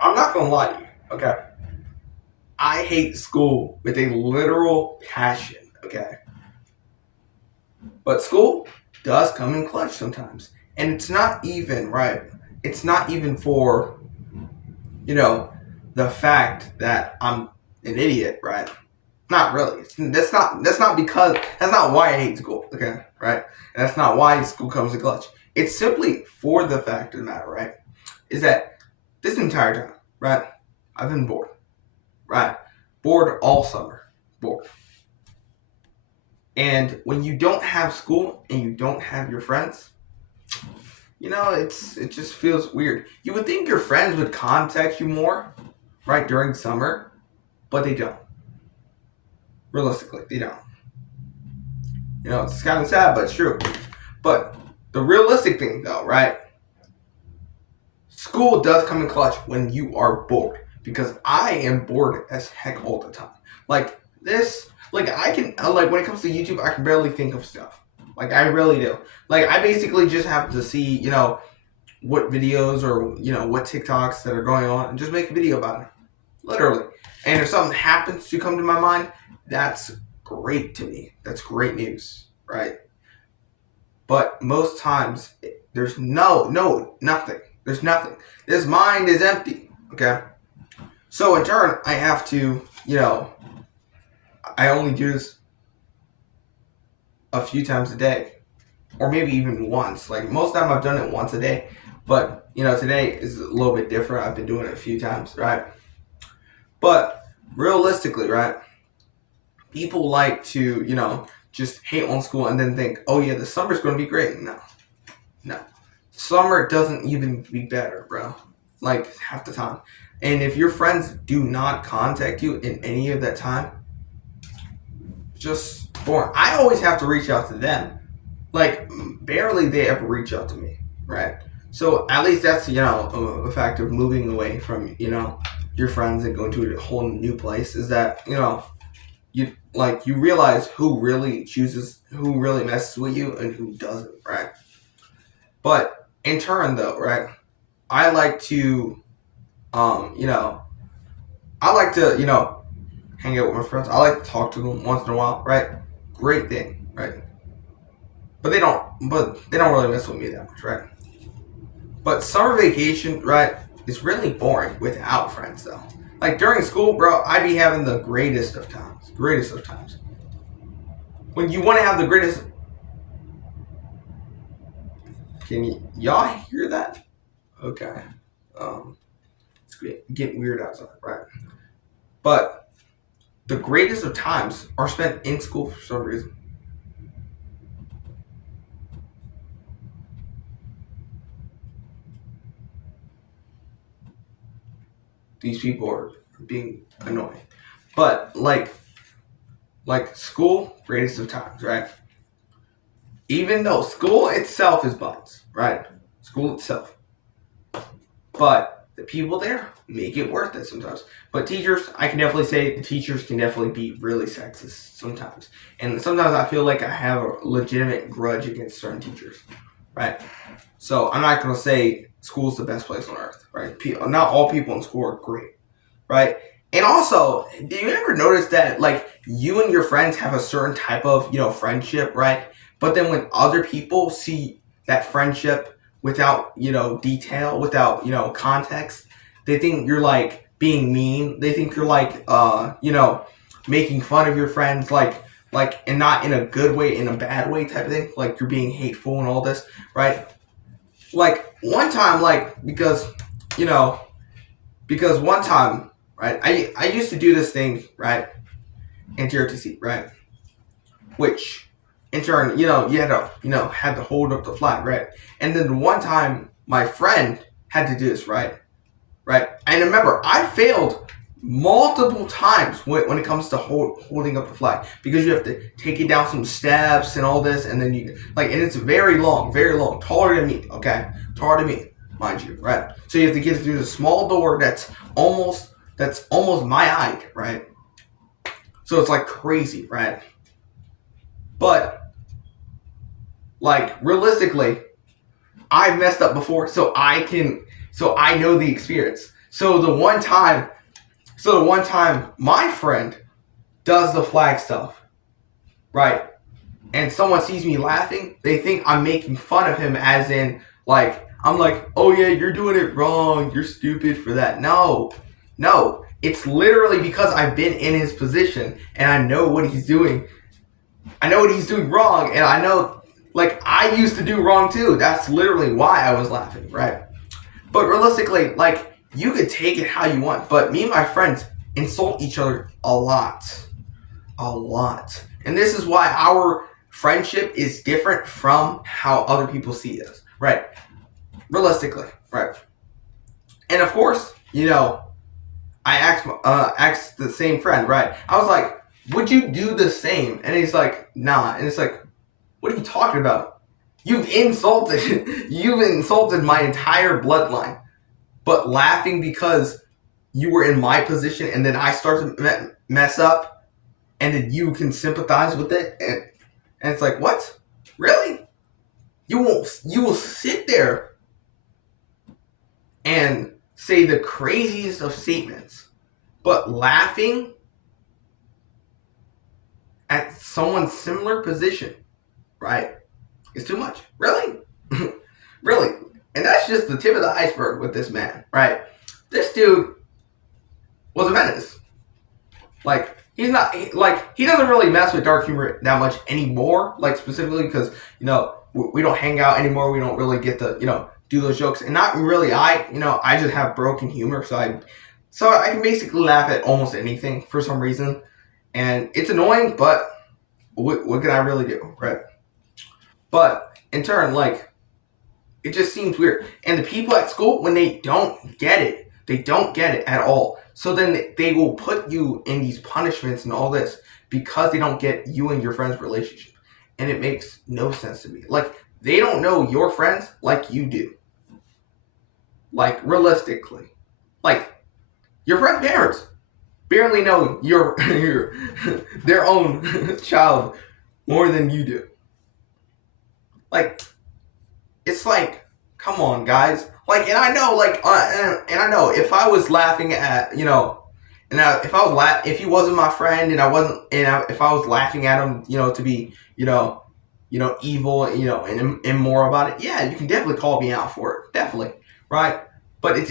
I'm not gonna lie to you, okay? I hate school with a literal passion, okay? But school does come in clutch sometimes. And it's not even, right? It's not even for, you know, the fact that I'm an idiot, right? Not really. That's not why I hate school, okay? Right? And that's not why school comes in clutch. It's simply for the fact of the matter, right? Is that this entire time, right? I've been bored, right? Bored all summer, bored. And when you don't have school and you don't have your friends, it just feels weird. You would think your friends would contact you more, right, during summer, but they don't. Realistically, they don't. It's kind of sad, but it's true. But the realistic thing, though, right? School does come in clutch when you are bored, because I am bored as heck all the time. Like this, like I can, like when it comes to YouTube, I can barely think of stuff. Like I really do. Like I basically just have to see, what videos or what TikToks that are going on, and just make a video about it. Literally. And if something happens to come to my mind, that's great to me. That's great news, right? But most times, there's nothing. There's nothing. This mind is empty. Okay. So in turn, I have to, I only do this a few times a day, or maybe even once. Like most of the time, I've done it once a day. But today is a little bit different. I've been doing it a few times, right? But realistically, right? People like to, just hate on school and then think, oh yeah, the summer's going to be great. No. Summer doesn't even be better, bro. Like half the time. And if your friends do not contact you in any of that time, just boring. I always have to reach out to them. Like barely they ever reach out to me, right? So at least that's a fact of moving away from your friends and going to a whole new place. Is that you realize who really messes with you and who doesn't, right? But in turn, though, right? I like to, um, you know, I like to, hang out with my friends. I like to talk to them once in a while, right? Great thing, right? But they don't really mess with me that much, right? But summer vacation, right, is really boring without friends, though. Like during school, bro, I be having the greatest of times. Greatest of times. When you want to have the greatest. Y'all hear that? Okay. Um, it's getting weird outside, right? But the greatest of times are spent in school for some reason. These people are being annoying. But like school, greatest of times, right? Even though school itself is buns, right? School itself. But the people there make it worth it sometimes. But teachers, I can definitely say the teachers can definitely be really sexist sometimes. And sometimes I feel like I have a legitimate grudge against certain teachers, right? So I'm not going to say school's the best place on earth, right? Not all people in school are great, right? And also, do you ever notice that like you and your friends have a certain type of friendship, right? But then when other people see that friendship without detail, without context, they think you're like being mean. They think you're like making fun of your friends, like and not in a good way, in a bad way type of thing. Like you're being hateful and all this, right? Like one time, like you know because one time, right? I used to do this thing, right? Anti-RTC, right? Which in turn, you had to hold up the flag, right? And then one time, my friend had to do this, right? Right. And remember, I failed multiple times when it comes to holding up the flag, because you have to take it down some steps and all this, and then and it's very long, taller than me. Okay, taller than me, mind you, right? So you have to get through the small door that's almost my height, right? So it's like crazy, right? But like realistically, I've messed up before, so I know the experience. So the one time, my friend does the flag stuff, right? And someone sees me laughing, they think I'm making fun of him, as in, like, I'm like, oh yeah, you're doing it wrong, you're stupid for that. No, it's literally because I've been in his position and I know what he's doing. I know what he's doing wrong, and I know, like, I used to do wrong too. That's literally why I was laughing, right? But realistically, like, you could take it how you want, but me and my friends insult each other a lot. A lot. And this is why our friendship is different from how other people see us, right? Realistically, right? And of course, I asked the same friend, right? I was like, would you do the same? And he's like, nah. And it's like, what are you talking about? You've insulted my entire bloodline. But laughing because you were in my position and then I start to mess up and then you can sympathize with it, and it's like, what? Really? You will sit there and say the craziest of statements, but laughing at someone's similar position, right? It's too much. Really? Really? And that's just the tip of the iceberg with this man, right? This dude was a menace. Like, he doesn't really mess with dark humor that much anymore, like, specifically because, we don't hang out anymore. We don't really get to, do those jokes. And not really I just have broken humor, so I can basically laugh at almost anything for some reason. And it's annoying, but what can I really do, right? But in turn, like, it just seems weird. And the people at school, when they don't get it at all. So then they will put you in these punishments and all this because they don't get you and your friend's relationship. And it makes no sense to me. Like, they don't know your friends like you do. Like, realistically. Like, your friend's parents barely know your their own child more than you do. Like, it's like, come on, guys. Like, and I know, like, and I know if I was laughing at, if he wasn't my friend, and I wasn't, if I was laughing at him, to be, evil, and immoral about it, yeah, you can definitely call me out for it, definitely, right? But it's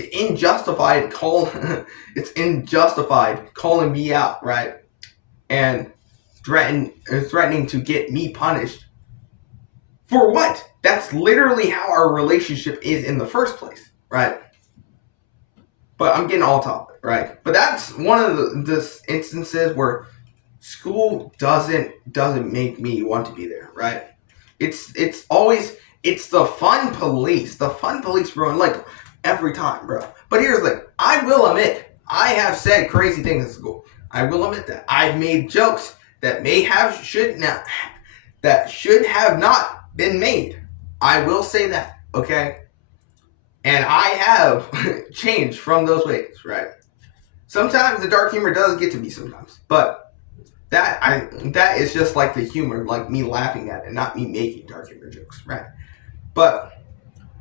unjustified calling me out, right? And threatening to get me punished. For what? That's literally how our relationship is in the first place, right? But I'm getting all topic, right? But that's one of the instances where school doesn't make me want to be there, right? It's the fun police. The fun police ruin, like, every time, bro. But here's the thing. I will admit, I have said crazy things in school. I will admit that. I've made jokes that should have not been made. I will say that, okay? And I have changed from those ways, right? Sometimes the dark humor does get to me sometimes, but that is just like the humor, like me laughing at it, not me making dark humor jokes, right? But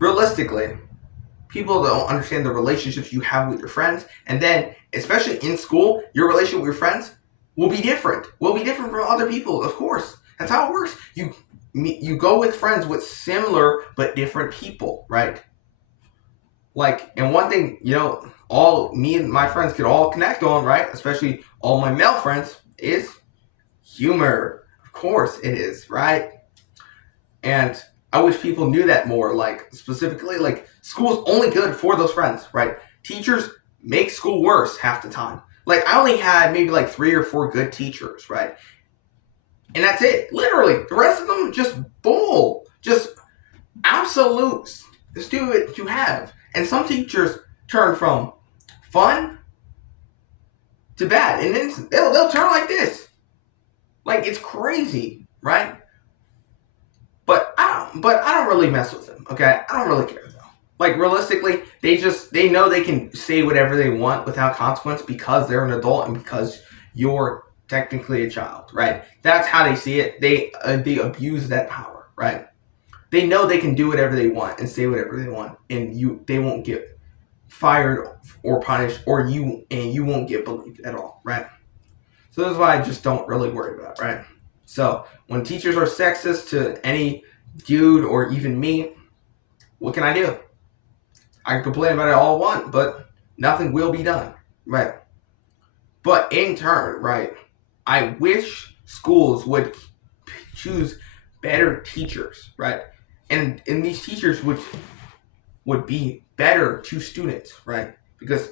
realistically, people don't understand the relationships you have with your friends, and then, especially in school, your relationship with your friends will be different. Will be different from other people, of course. That's how it works. You go with friends with similar but different people, right? Like, and one thing, all me and my friends could all connect on, right? Especially all my male friends, is humor. Of course it is, right? And I wish people knew that more. Like, specifically, like, school's only good for those friends, right? Teachers make school worse half the time. Like, I only had maybe like 3 or 4 good teachers, right? And that's it. Literally. The rest of them just bull. Just absolute stupid to have. And some teachers turn from fun to bad. And then they'll turn like this. Like, it's crazy, right? But I don't really mess with them, okay? I don't really care, though. Like, realistically, they know they can say whatever they want without consequence because they're an adult and because you're technically a child, right? That's how they see it. They abuse that power, right? They know they can do whatever they want and say whatever they want, and they won't get fired or punished, or you won't get believed at all, right? So that's why I just don't really worry about, right? So when teachers are sexist to any dude or even me, what can I do? I can complain about it all I want, but nothing will be done, right? But in turn, right, I wish schools would choose better teachers, right? And these teachers would be better to students, right? Because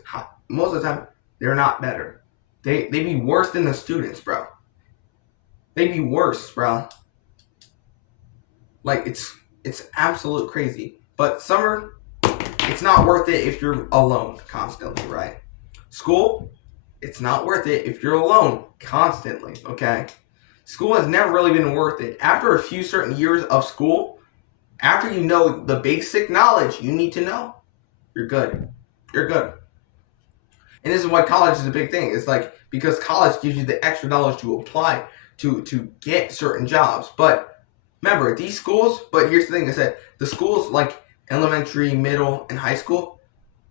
most of the time they're not better. They be worse than the students, bro. They be worse, bro. Like it's absolute crazy. But summer, it's not worth it if you're alone constantly, right? School, it's not worth it if you're alone constantly, okay? School has never really been worth it. After a few certain years of school, after you know the basic knowledge you need to know, you're good. You're good. And this is why college is a big thing. It's like because college gives you the extra knowledge to apply to get certain jobs. But remember, these schools, but here's the thing, is that the schools like elementary, middle, and high school,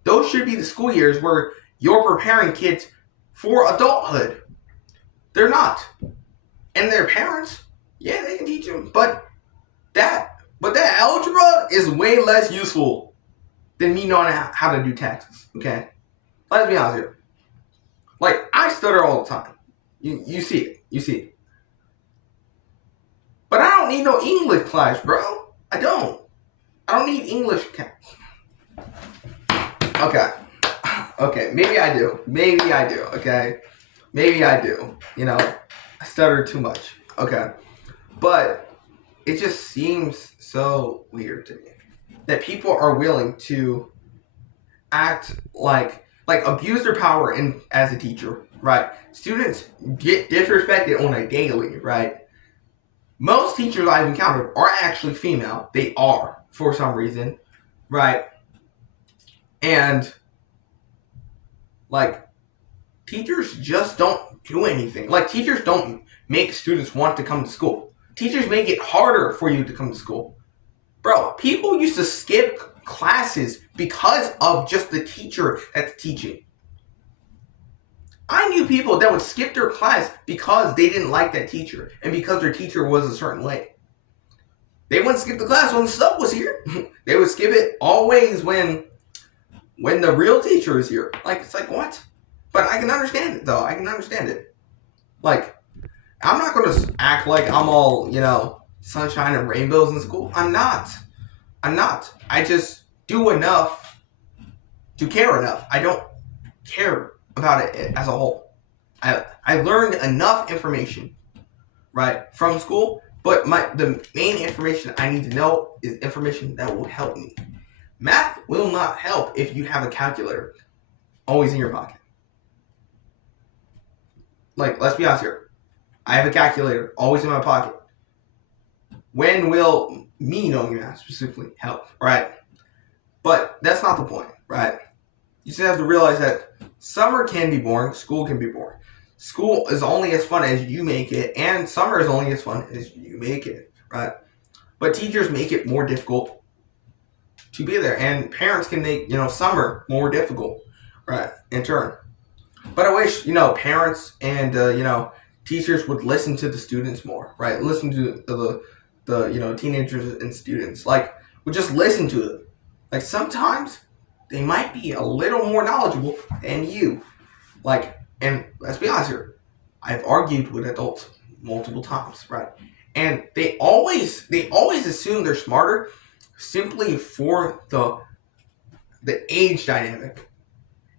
those should be the school years where you're preparing kids for adulthood. They're not. And their parents, yeah, they can teach them, but that algebra is way less useful than me knowing how to do taxes, okay? Let's be honest here. Like, I stutter all the time. You see it. You see it. But I don't need no English class, bro. I don't need English class. Okay, maybe I do, okay? Maybe I do, I stutter too much, okay? But it just seems so weird to me that people are willing to act like abuse their power as a teacher, right? Students get disrespected on a daily, right? Most teachers I've encountered are actually female. They are, for some reason, right? And like teachers just don't do anything. Like teachers don't make students want to come to school. Teachers make it harder for you to come to school. Bro, people used to skip classes because of just the teacher that's teaching. I knew people that would skip their class because they didn't like that teacher and because their teacher was a certain way. They wouldn't skip the class when the sub was here. They would skip it always when the real teacher is here. Like, it's like, what? But I can understand it, though. I can understand it. Like, I'm not going to act like I'm all, sunshine and rainbows in school. I'm not. I just do enough to care enough. I don't care about it as a whole. I learned enough information, right, from school, but the main information I need to know is information that will help me. Math will not help if you have a calculator always in your pocket. Like, let's be honest here. I have a calculator always in my pocket. When will me knowing math specifically help, right? But that's not the point, right? You just have to realize that summer can be boring, school can be boring. School is only as fun as you make it, and summer is only as fun as you make it, right? But teachers make it more difficult to be there, and parents can make, summer more difficult, right, in turn. But I wish, parents and, teachers would listen to the students more, right? Listen to the teenagers and students. Like, would just listen to them. Like, sometimes they might be a little more knowledgeable than you. Like, and let's be honest here, I've argued with adults multiple times, right? And they always assume they're smarter simply for the age dynamic.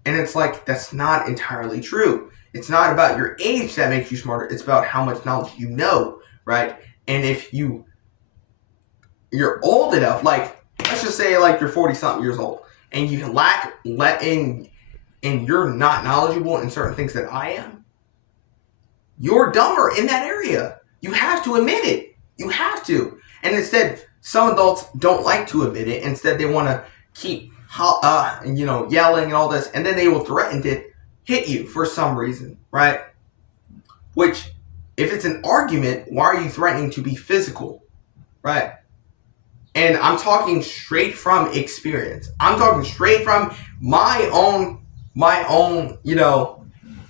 And it's like, that's not entirely true. It's not about your age that makes you smarter. It's about how much knowledge you know, right? And if you're old enough, like, let's just say like you're 40-something years old, and you and you're not knowledgeable in certain things that I am, you're dumber in that area. You have to admit it. You have to. And instead, some adults don't like to admit it. Instead, they want to keep yelling and all this, and then they will threaten to hit you for some reason, right? Which, if it's an argument, why are you threatening to be physical, right? And I'm talking straight from experience. I'm talking straight from my own,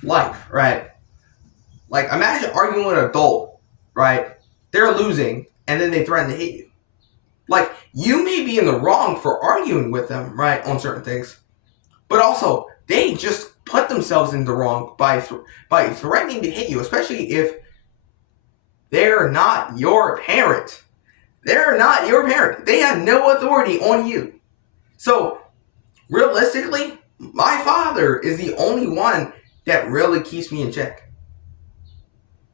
life, right? Like, imagine arguing with an adult, right? They're losing, and then they threaten to hit you. Like, you may be in the wrong for arguing with them, right, on certain things, but also they just put themselves in the wrong by threatening to hit you, especially if they're not your parent. They're not your parent. They have no authority on you. So, realistically, my father is the only one that really keeps me in check.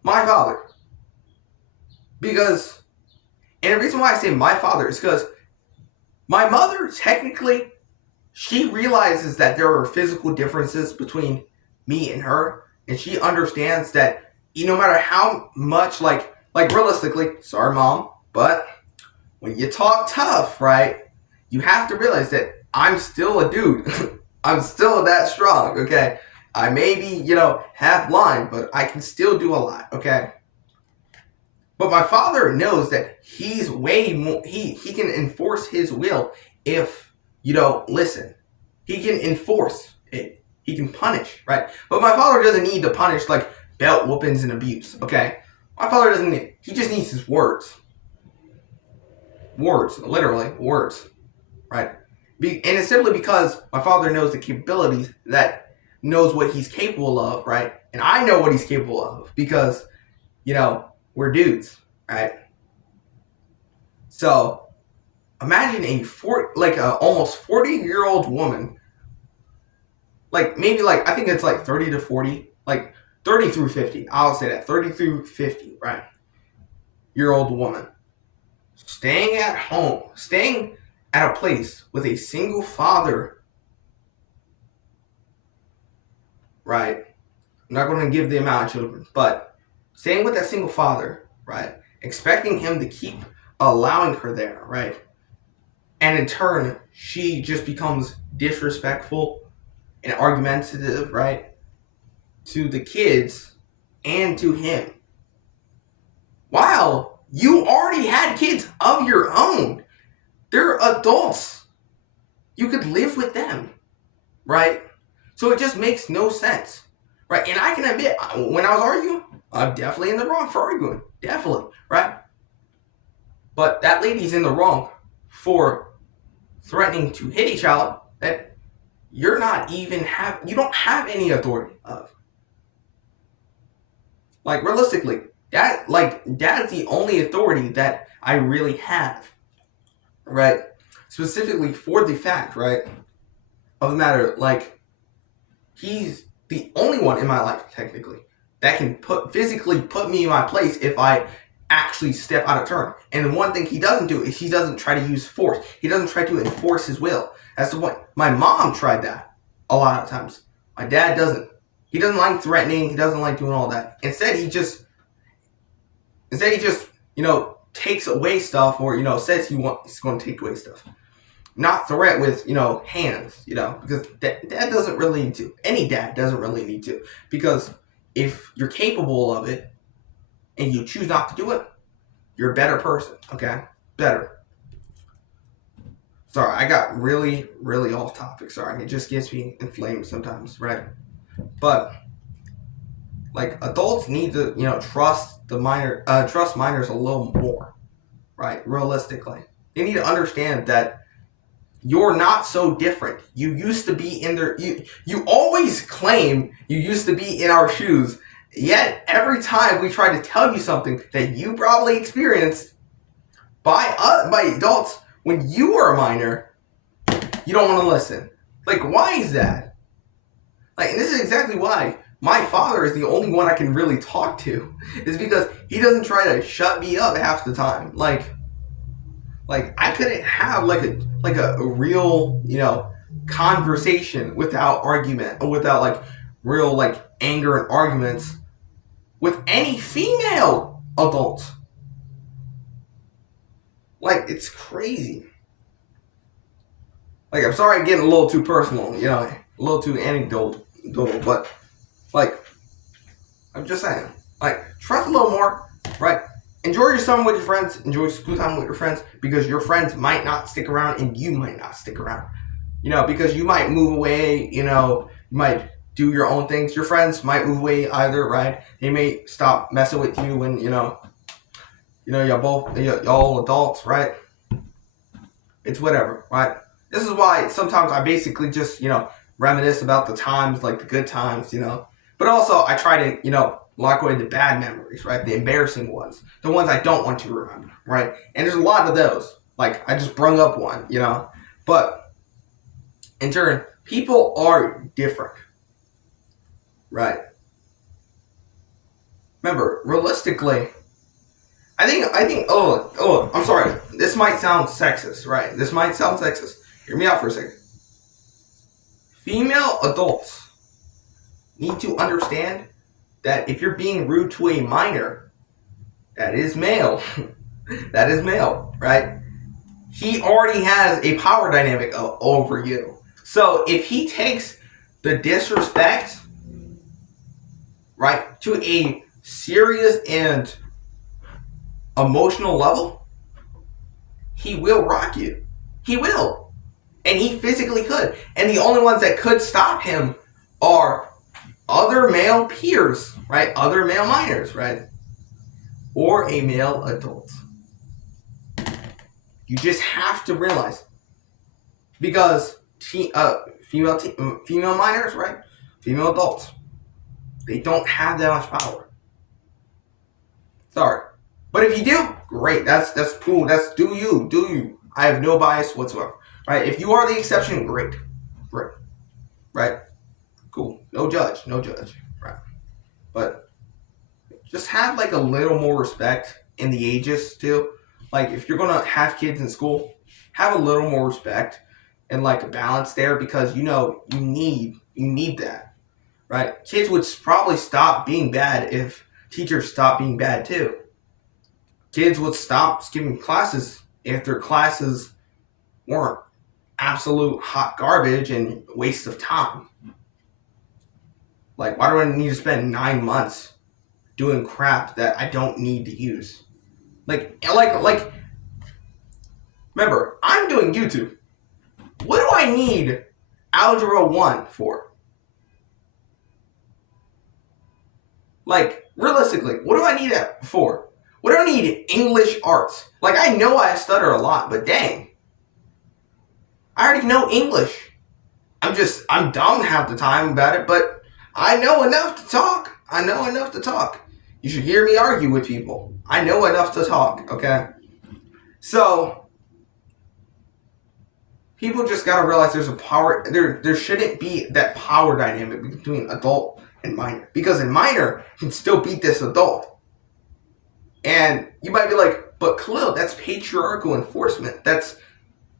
My father. Because, and the reason why I say my father is because my mother, technically, she realizes that there are physical differences between me and her, and she understands that no matter how much, like realistically, sorry mom, but when you talk tough, right, you have to realize that I'm still a dude. I'm still that strong, okay? I may be, half blind, but I can still do a lot, okay? But my father knows that he's way more, he can enforce his will if you don't listen. He can enforce it. He can punish, right? But my father doesn't need to punish like belt whoopings and abuse, okay? My father doesn't need, he just needs his words. Words, literally, words, right? And it's simply because my father knows the capabilities, that knows what he's capable of, right? And I know what he's capable of because, we're dudes, right? So imagine a almost 40-year-old woman, like maybe like I think it's like 30 to 40, like 30 through 50. I'll say that 30 through 50, right? Year old woman staying at home, staying at a place with a single father, right? I'm not going to give the amount of children, but staying with that single father, right? Expecting him to keep allowing her there, right? And in turn, she just becomes disrespectful and argumentative, right? To the kids and to him. Wow, you already had kids of your own. They're adults. You could live with them, right? So it just makes no sense, right? And I can admit, when I was arguing, I'm definitely in the wrong for arguing. Definitely, right? But that lady's in the wrong for threatening to hit a child that you don't have any authority of. Like, realistically, that's the only authority that I really have, right? Specifically for the fact, right, of the matter, like, he's the only one in my life, technically, that can physically put me in my place if I actually step out of turn. And the one thing he doesn't do is he doesn't try to use force. He doesn't try to enforce his will. That's the point. My mom tried that a lot of times. My dad doesn't. He doesn't like threatening. He doesn't like doing all that. Instead, he just takes away stuff, or says he's going to take away stuff. Not threat with hands, because dad doesn't really need to. Any dad doesn't really need to, because if you're capable of it and you choose not to do it, you're a better person. Okay, better. Sorry, I got really, really off topic. Sorry, it just gets me inflamed sometimes, right? But like, adults need to, trust minors a little more, right? Realistically, they need to understand that you're not so different. You used to be in their. You always claim you used to be in our shoes. Yet every time we try to tell you something that you probably experienced by adults when you were a minor, you don't want to listen. Like, why is that? Like, and this is exactly why my father is the only one I can really talk to. Is because he doesn't try to shut me up half the time. Like I couldn't have like a real, conversation without argument, or without like real like anger and arguments with any female adult. Like, it's crazy. Like, I'm sorry I'm getting a little too personal, a little too anecdotal, but like, I'm just saying, like, trust a little more, right? enjoy your summer with your friends, enjoy school time with your friends, because your friends might not stick around and you might not stick around. Because you might move away, you might do your own things. Your friends might move away either, right? They may stop messing with you when, y'all adults, right? It's whatever, right? This is why sometimes I basically just, reminisce about the times, like the good times, But also I try to, lock away the bad memories, right? The embarrassing ones. The ones I don't want to remember, right? And there's a lot of those. Like, I just brung up one, But, in turn, people are different, right? Remember, realistically, I think, I'm sorry. This might sound sexist, right? This might sound sexist. Hear me out for a second. Female adults need to understand that if you're being rude to a minor, that is male. That is male, right? He already has a power dynamic over you. So if he takes the disrespect, right, to a serious and emotional level, he will rock you. He will. And he physically could. And the only ones that could stop him are other male peers, right? Other male minors, right? Or a male adult. You just have to realize, because female minors, right? Female adults, they don't have that much power. Sorry, but if you do, great. That's cool. That's do you. I have no bias whatsoever. Right? If you are the exception, great, right? Cool. No judge. Right? But just have like a little more respect in the ages too. Like, if you're gonna have kids in school, have a little more respect and like a balance there, because you need that, right? Kids would probably stop being bad if teachers stopped being bad too. Kids would stop skipping classes if their classes weren't absolute hot garbage and waste of time. Like, why do I need to spend 9 months doing crap that I don't need to use? Like, remember, I'm doing YouTube. What do I need Algebra 1 for? Like, realistically, what do I need that for? What do I need English arts? Like, I know I stutter a lot, but dang. I already know English. I'm dumb half the time about it, but I know enough to talk. You should hear me argue with people. I know enough to talk, okay? So, people just gotta realize there's a power, there shouldn't be that power dynamic between adult and minor. Because a minor can still beat this adult. And you might be like, but Khalil, that's patriarchal enforcement.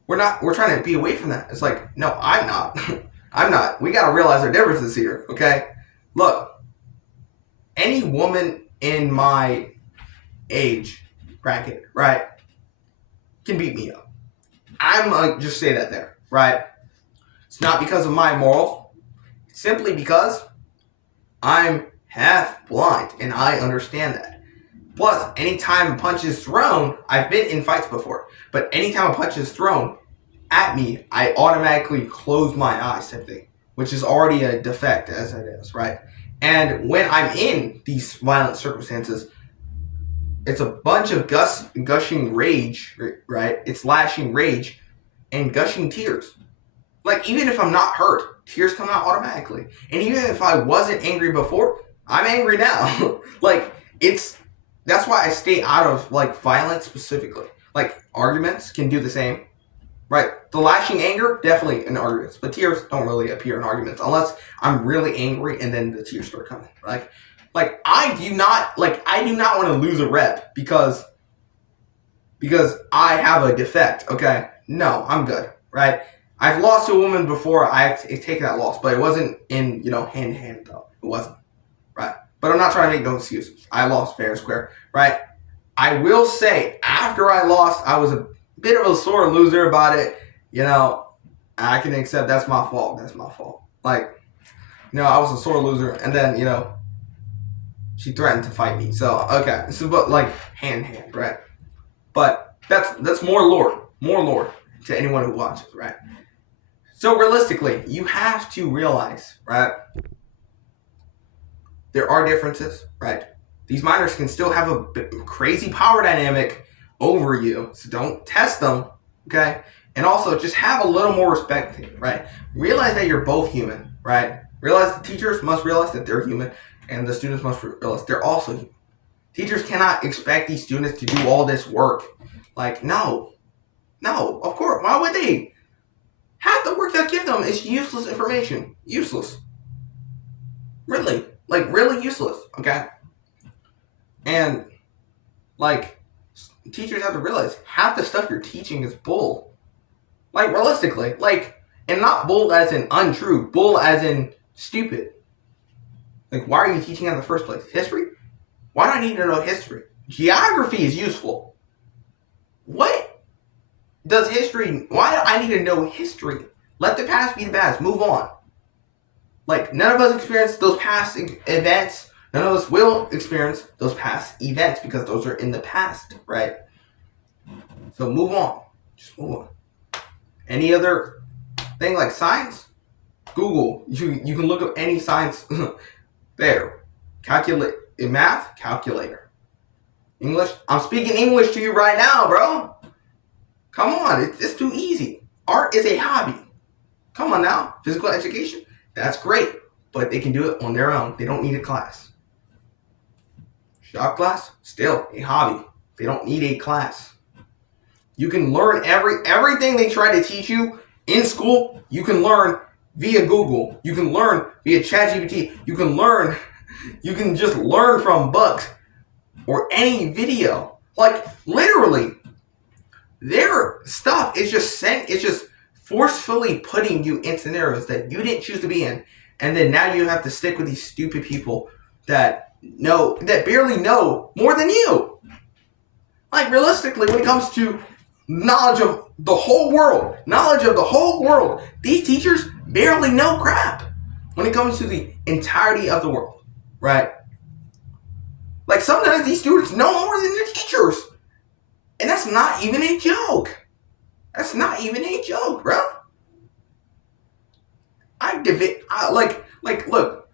We're trying to be away from that. It's like, no, I'm not. I'm not. We gotta realize our differences here, okay? Look, any woman in my age bracket, right, can beat me up. I'm gonna just say that there, right? It's not because of my morals. It's simply because I'm half blind, and I understand that. Plus, anytime a punch is thrown, I've been in fights before, but anytime a punch is thrown at me, I automatically close my eyes, type thing, which is already a defect as it is, right? And when I'm in these violent circumstances, it's a bunch of gushing rage, right? It's lashing rage and gushing tears. Like, even if I'm not hurt, tears come out automatically. And even if I wasn't angry before, I'm angry now. Like, that's why I stay out of, like, violence specifically. Like, arguments can do the same. Right, the lashing anger, definitely in arguments, but tears don't really appear in arguments unless I'm really angry and then the tears start coming. Right, like I do not want to lose a rep because I have a defect. Okay, no, I'm good. Right, I've lost to a woman before. I've taken that loss, but it wasn't in hand to hand though. It wasn't. Right, but I'm not trying to make no excuses. I lost fair and square. Right, I will say after I lost, I was a bit of a sore loser about it. I can accept that's my fault. Like, I was a sore loser. And then, She threatened to fight me. So okay, so but like hand, right? But that's more lore to anyone who watches, right? So realistically, you have to realize, right? There are differences, right? These minors can still have a crazy power dynamic over you, so don't test them, okay? And also, just have a little more respect, right? Realize that you're both human, right? Realize the teachers must realize that they're human, and the students must realize they're also human. Teachers cannot expect these students to do all this work. Like, no, of course, why would they? Half the work they give them is useless information. Useless. Really. Like, really useless, okay? And, like, teachers have to realize half the stuff you're teaching is bull. Like, realistically. Like, and not bull as in untrue. Bull as in stupid. Like, why are you teaching in the first place? History? Why do I need to know history? Geography is useful. What does history... Why do I need to know history? Let the past be the past. Move on. Like, none of us experience those past events. None of us will experience those past events because those are in the past, right? So move on. Just move on. Any other thing like science? Google. You can look up any science there. Calculate in math, calculator. English. I'm speaking English to you right now, bro. Come on, it's too easy. Art is a hobby. Come on now. Physical education, that's great. But they can do it on their own. They don't need a class. Shop class, still a hobby. They don't need a class. You can learn everything they try to teach you in school. You can learn via Google. You can learn via ChatGPT. You can just learn from books or any video. Like, literally, their stuff is just forcefully putting you in scenarios that you didn't choose to be in, and then now you have to stick with these stupid people that barely know more than you. Like, realistically, when it comes to knowledge of the whole world, these teachers barely know crap when it comes to the entirety of the world, right? Like, sometimes these students know more than the teachers, and that's not even a joke. That's not even a joke, bro. Look,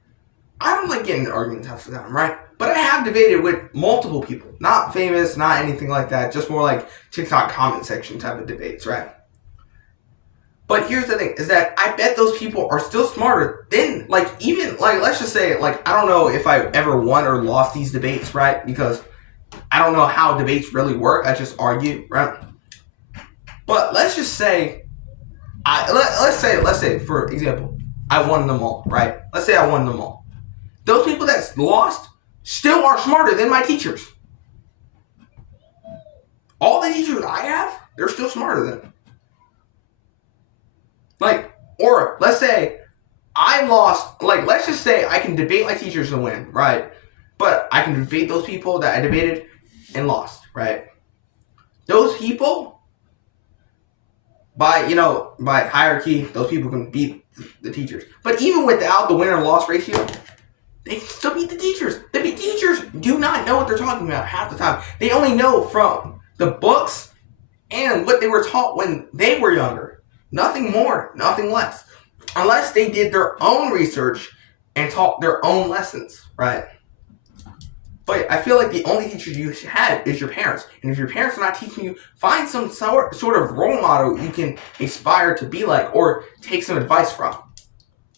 I don't like getting in arguments half the time, right? But I have debated with multiple people. Not famous, not anything like that. Just more like TikTok comment section type of debates, right? But here's the thing, is that I bet those people are still smarter than, let's just say, I don't know if I ever won or lost these debates, right? Because I don't know how debates really work. I just argue, right? But let's just say, let's say, for example, I won them all, right? Let's say I won them all. Those people that lost still are smarter than my teachers. All the teachers I have, they're still smarter than them. Or let's say I lost, let's just say I can debate my teachers and win, right? But I can debate those people that I debated and lost, right? Those people, by hierarchy, those people can beat the teachers. But even without the winner-loss ratio, they can still beat the teachers. The teachers do not know what they're talking about half the time. They only know from the books and what they were taught when they were younger. Nothing more, nothing less. Unless they did their own research and taught their own lessons, right? But I feel like the only teachers you had is your parents. And if your parents are not teaching you, find some sort of role model you can aspire to be like or take some advice from.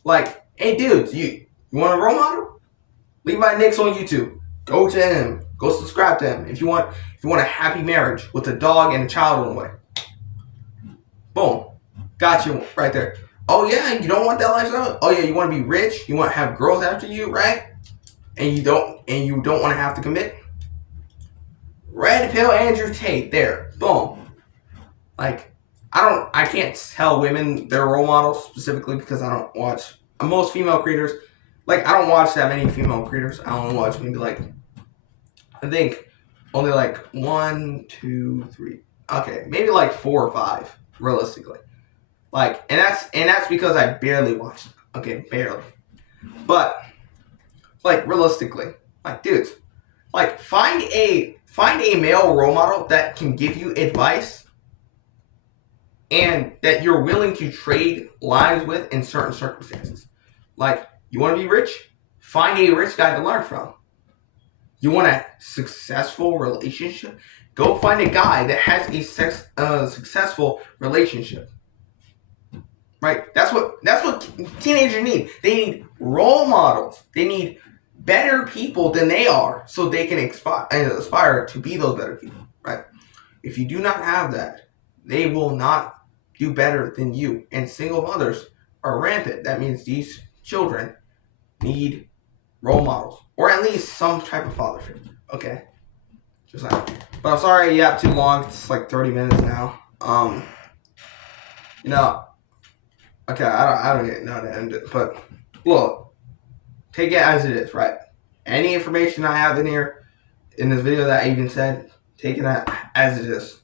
Like, hey dudes, you want a role model? Levi Nix on YouTube. Go to him. Go subscribe to him. If you want a happy marriage with a dog and a child on the way. Boom. Got you right there. Oh yeah, you don't want that lifestyle? Oh yeah, you want to be rich? You want to have girls after you, right? And you don't want to have to commit? Red pill Andrew Tate. There. Boom. I can't tell women their role models specifically because I don't watch most female creators. I don't watch that many female creators. I only watch maybe I think only 1, 2, 3. Okay, maybe 4 or 5 realistically. And that's because I barely watch them. Okay, barely. But realistically, Like, dudes, like find a male role model that can give you advice and that you're willing to trade lives with in certain circumstances. Like, you want to be rich? Find a rich guy to learn from. You want a successful relationship? Go find a guy that has a successful relationship. Right? That's what teenagers need. They need role models. They need better people than they are, so they can aspire to be those better people. Right? If you do not have that, they will not do better than you. And single mothers are rampant. That means these children need role models, or at least some type of father figure. Okay, just like. But I'm sorry I yapped too long. It's like 30 minutes now. You know, okay, I don't even know how to end it. But look, take it as it is, right? Any information I have in here, in this video that I even said, take it as it is.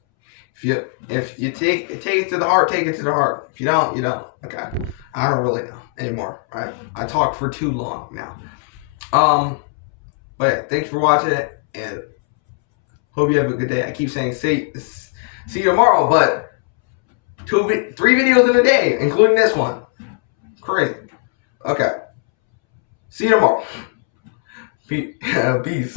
If you take it to the heart, take it to the heart. If you don't, you don't. Okay, I don't really know anymore. Right? I talked for too long now. But thanks for watching it, and hope you have a good day. I keep saying see you tomorrow, but 3 videos in a day, including this one. Crazy. Okay. See you tomorrow. Peace.